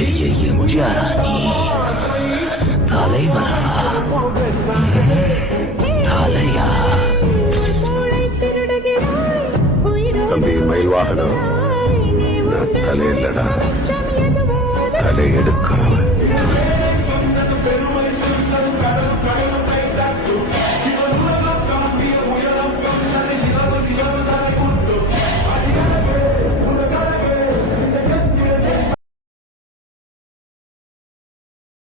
பெரிய எம்ஜிஆரா நீ? தலைவரா? தலையா? தம்பி மயில் வாகனம், நான் தலையில்லடா, தலை எடுக்கிறவன்.